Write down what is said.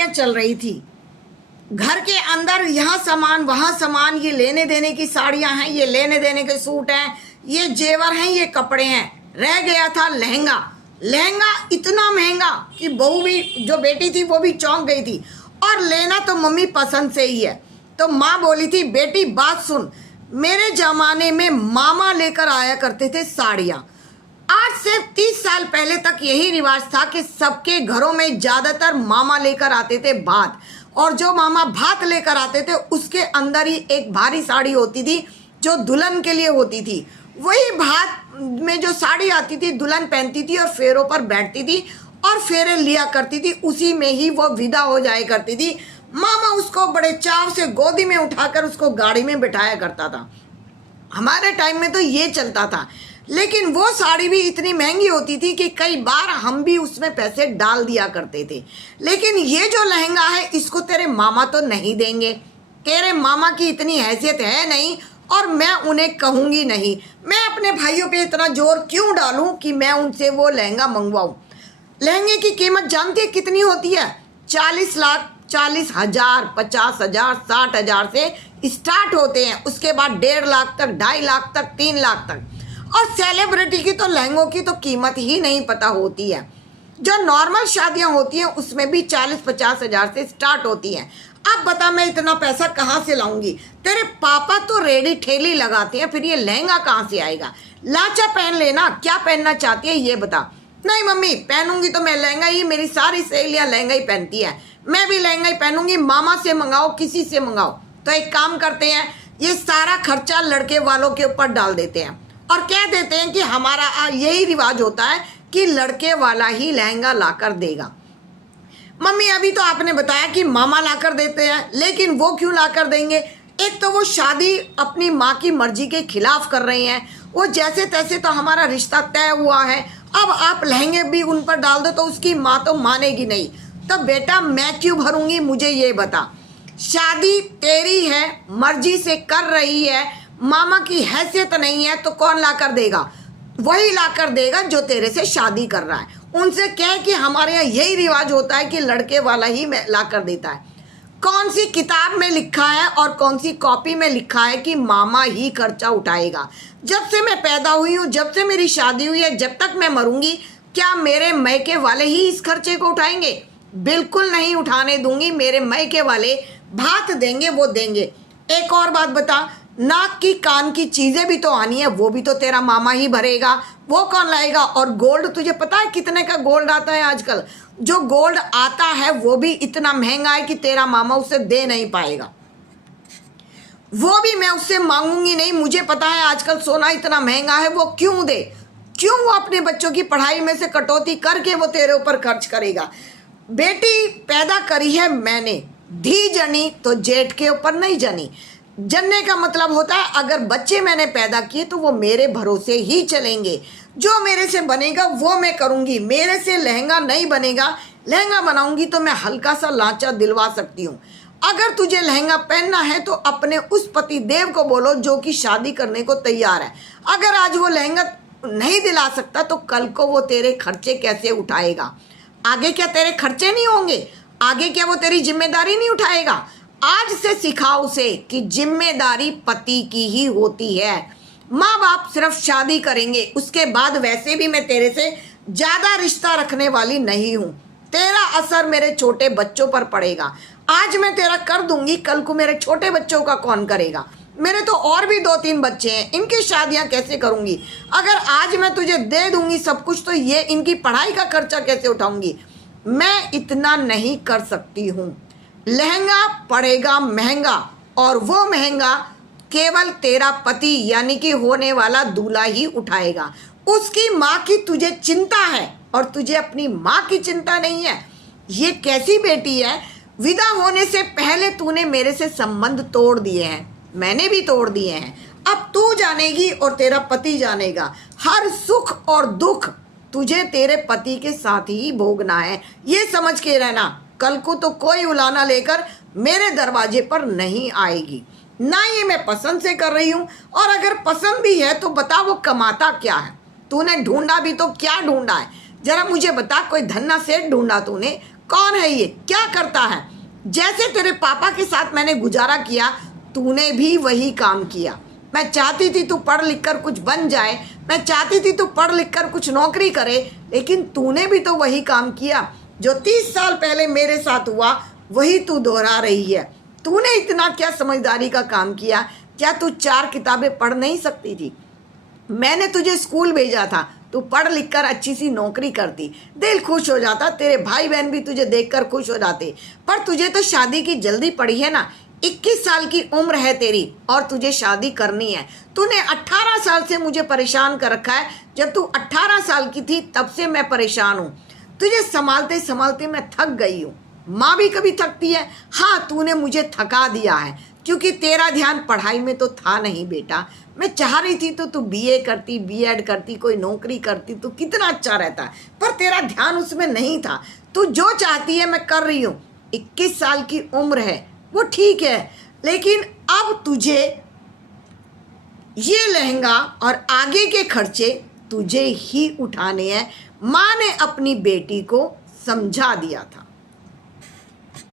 बीमारियां चल रही थी। घर के अंदर यहाँ सामान वहाँ सामान, ये लेने देने की साड़ियाँ हैं, ये लेने देने के सूट हैं, ये जेवर हैं, ये कपड़े हैं। रह गया था लहंगा। लहंगा इतना महंगा कि बहू भी, जो बेटी थी वो भी चौंक गई थी। और लेना तो मम्मी पसंद से ही है। तो माँ बोली थी, बेटी बात सुन, मेरे ज़माने में मामा लेकर आया करते थे साड़ियाँ। आज से 30 साल पहले तक यही रिवाज था कि सबके घरों में ज़्यादातर मामा लेकर आते थे भात, और जो मामा भात लेकर आते थे उसके अंदर ही एक भारी साड़ी होती थी जो दुल्हन के लिए होती थी। वही भात में जो साड़ी आती थी दुल्हन पहनती थी और फेरों पर बैठती थी और फेरे लिया करती थी, उसी में ही वो विदा हो जाया करती थी। मामा उसको बड़े चाव से गोदी में उठाकर उसको गाड़ी में बिठाया करता था। हमारे टाइम में तो ये चलता था, लेकिन वो साड़ी भी इतनी महंगी होती थी कि कई बार हम भी उसमें पैसे डाल दिया करते थे। लेकिन ये जो लहंगा है इसको तेरे मामा तो नहीं देंगे, तेरे मामा की इतनी हैसियत है नहीं, और मैं उन्हें कहूँगी नहीं। मैं अपने भाइयों पे इतना जोर क्यों डालूँ कि मैं उनसे वो लहंगा मंगवाऊँ। लहंगे की कीमत जानती है कितनी होती है? 40 लाख, 40,000, 50,000, 60,000 से स्टार्ट होते हैं। उसके बाद 1.5 लाख तक, 2.5 लाख तक, 3 लाख तक। और सेलिब्रिटी की तो लहंगों की तो कीमत ही नहीं पता होती है। जो नॉर्मल शादियां होती हैं उसमें भी 40-50 हज़ार से स्टार्ट होती हैं। अब बता मैं इतना पैसा कहाँ से लाऊंगी? तेरे पापा तो रेडी ठेली लगाते हैं, फिर ये लहंगा कहाँ से आएगा? लाचा पहन लेना। क्या पहनना चाहती है ये बता। नहीं मम्मी, पहनूंगी तो मैं लहंगा ही, मेरी सारी सहेलियाँ लहंगा ही पहनती है, मैं भी लहंगा ही पहनूंगी। मामा से मंगाओ, किसी से मंगाओ। तो एक काम करते हैं, ये सारा खर्चा लड़के वालों के ऊपर डाल देते हैं और कह देते हैं कि हमारा यही रिवाज होता है कि लड़के वाला ही लहंगा लाकर देगा। मम्मी अभी तो आपने बताया कि मामा लाकर देते हैं, लेकिन वो क्यों लाकर देंगे? एक तो वो शादी अपनी माँ की मर्जी के खिलाफ कर रही हैं, वो जैसे तैसे तो हमारा रिश्ता तय हुआ है। अब आप लहंगे भी उन पर डाल दो तो उसकी माँ तो मानेगी नहीं। तो बेटा मैं क्यों भरूंगी, मुझे ये बता। शादी तेरी है, मर्जी से कर रही है, मामा की हैसियत नहीं है तो कौन लाकर देगा? वही लाकर देगा जो तेरे से शादी कर रहा है। उनसे कह कि हमारे यहाँ यही रिवाज होता है कि लड़के वाला ही लाकर देता है। कौन सी किताब में लिखा है और कौन सी कॉपी में लिखा है कि मामा ही खर्चा उठाएगा? जब से मैं पैदा हुई हूँ, जब से मेरी शादी हुई है, जब तक मैं मरूंगी, क्या मेरे मैके वाले ही इस खर्चे को उठाएंगे? बिल्कुल नहीं उठाने दूंगी। मेरे मैके वाले भात देंगे, वो देंगे। एक और बात बता, नाक की कान की चीज़ें भी तो आनी है, वो भी तो तेरा मामा ही भरेगा, वो कौन लाएगा? और गोल्ड, तुझे पता है कितने का गोल्ड आता है आजकल? जो गोल्ड आता है वो भी इतना महंगा है कि तेरा मामा उसे दे नहीं पाएगा। वो भी मैं उससे मांगूंगी नहीं। मुझे पता है आजकल सोना इतना महंगा है, वो क्यों दे? क्यों वो अपने बच्चों की पढ़ाई में से कटौती करके वो तेरे ऊपर खर्च करेगा? बेटी पैदा करी है मैंने, धी जनी तो जेठ के ऊपर नहीं जनी। जनने का मतलब होता है अगर बच्चे मैंने पैदा किए तो वो मेरे भरोसे ही चलेंगे। जो मेरे से बनेगा वो मैं करूँगी। मेरे से लहंगा नहीं बनेगा, लहंगा बनाऊंगी तो मैं हल्का सा लांचा दिलवा सकती हूँ। अगर तुझे लहंगा पहनना है तो अपने उस पति देव को बोलो जो कि शादी करने को तैयार है। अगर आज वो लहंगा नहीं दिला सकता तो कल को वो तेरे खर्चे कैसे उठाएगा? आगे क्या तेरे खर्चे नहीं होंगे? आगे क्या वो तेरी जिम्मेदारी नहीं उठाएगा? आज से सिखाओ उसे कि जिम्मेदारी पति की ही होती है। माँ बाप सिर्फ शादी करेंगे, उसके बाद वैसे भी मैं तेरे से ज़्यादा रिश्ता रखने वाली नहीं हूँ। तेरा असर मेरे छोटे बच्चों पर पड़ेगा। आज मैं तेरा कर दूंगी, कल को मेरे छोटे बच्चों का कौन करेगा? मेरे तो और भी 2-3 बच्चे हैं, इनकी शादियाँ कैसे करूँगी? अगर आज मैं तुझे दे दूंगी सब कुछ तो ये इनकी पढ़ाई का खर्चा कैसे उठाऊंगी? मैं इतना नहीं कर सकती हूँ। लहंगा पड़ेगा महंगा, और वो महंगा केवल तेरा पति यानी कि होने वाला दूल्हा ही उठाएगा। उसकी माँ की तुझे चिंता है और तुझे अपनी माँ की चिंता नहीं है। ये कैसी बेटी है? विदा होने से पहले तूने मेरे से संबंध तोड़ दिए हैं, मैंने भी तोड़ दिए हैं। अब तू जानेगी और तेरा पति जानेगा। हर सुख और दुख तुझे तेरे पति के साथ ही भोगना है, ये समझ के रहना। कल को तो कोई उलाना लेकर मेरे दरवाजे पर नहीं आएगी। ना ये मैं पसंद से कर रही हूँ, और अगर पसंद भी है तो बता वो कमाता क्या है? तूने ढूंढा भी तो क्या ढूंढा है? जरा मुझे बता। कोई धन्ना सेठ ढूंढा तूने? कौन है ये, क्या करता है? जैसे तेरे पापा के साथ मैंने गुजारा किया, तूने भी वही काम किया। मैं चाहती थी तू पढ़ लिख कर कुछ बन जाए, मैं चाहती थी तू पढ़ लिख कर कुछ नौकरी करे, लेकिन तूने भी तो वही काम किया जो 30 साल पहले मेरे साथ हुआ, वही तू दोहरा रही है। तूने इतना क्या समझदारी का काम किया? क्या तू 4 किताबें पढ़ नहीं सकती थी? मैंने तुझे स्कूल भेजा था, तू पढ़ लिख कर अच्छी सी नौकरी करती, दिल खुश हो जाता, तेरे भाई बहन भी तुझे देखकर खुश हो जाते। पर तुझे तो शादी की जल्दी पड़ी है ना, 21 साल की उम्र है तेरी और तुझे शादी करनी है। तूने 18 साल से मुझे परेशान कर रखा है। जब तू 18 साल की थी तब से मैं परेशान हूँ। तुझे संभालते संभालते मैं थक गई हूँ। माँ भी कभी थकती है। हाँ, तूने मुझे थका दिया है, क्योंकि तेरा ध्यान पढ़ाई में तो था नहीं बेटा। मैं चाह रही थी तो तू बीए करती, बीएड करती, कोई नौकरी करती तो कितना अच्छा रहता, पर तेरा ध्यान उसमें नहीं था। तू जो चाहती है मैं कर रही हूँ। 21 साल की उम्र है, वो ठीक है, लेकिन अब तुझे ये लहंगा और आगे के खर्चे तुझे ही उठाने हैं। माँ ने अपनी बेटी को समझा दिया था।